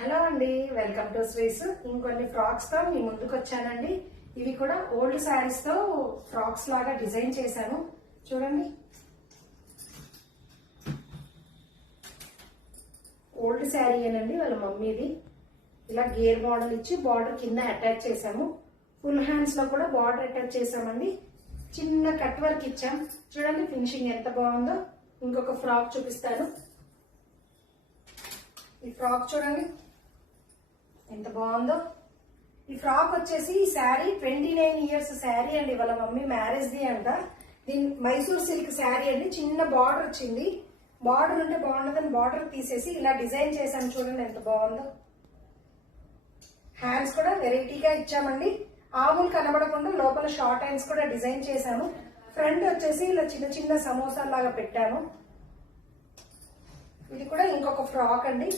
Hello అండి, welcome to శ్రీస్. ఇంకొన్ని frocks తో మీ ముందుకు వచ్చానండి. ఇవి కూడా ఓల్డ్ శారీస్ తో ఫ్రాక్స్ లాగా డిజైన్ చేశాను. చూడండి, ఓల్డ్ శారీ ఏనండి వాళ్ళ మమ్మీది. ఇలా గేర్ మోడల్ ఇచ్చి బార్డర్ కింద అటాచ్ చేసాము. ఫుల్ హ్యాండ్స్ లో కూడా బార్డర్ అటాచ్ చేసామండి. చిన్న కట్ వర్క్ ఇచ్చాం. చూడండి ఫినిషింగ్ ఎంత బాగుందో. ఇంకొక ఫ్రాక్ చూపిస్తాను. ఈ ఫ్రాక్ చూడండి ఎంత బాగుందో. ఈ ఫ్రాక్ వచ్చేసి ఈ శారీ 29 ఇయర్స్ శారీ అండి. వాళ్ళ మమ్మీ మ్యారేజ్ ది అంట. దీని మైసూర్ సిల్క్ శారీ అండి. చిన్న బార్డర్ వచ్చింది. బార్డర్ ఉంటే బాగుండదని బార్డర్ తీసేసి ఇలా డిజైన్ చేశాను. చూడండి ఎంత బాగుందో. హ్యాండ్స్ కూడా వెరైటీగా ఇచ్చామండి. ఆవులు కనబడకుండా లోపల షార్ట్ హ్యాండ్స్ కూడా డిజైన్ చేశాను. ఫ్రంట్ వచ్చేసి ఇలా చిన్న చిన్న సమోసాలాగా పెట్టాను. ఇది కూడా ఇంకొక ఫ్రాక్ అండి.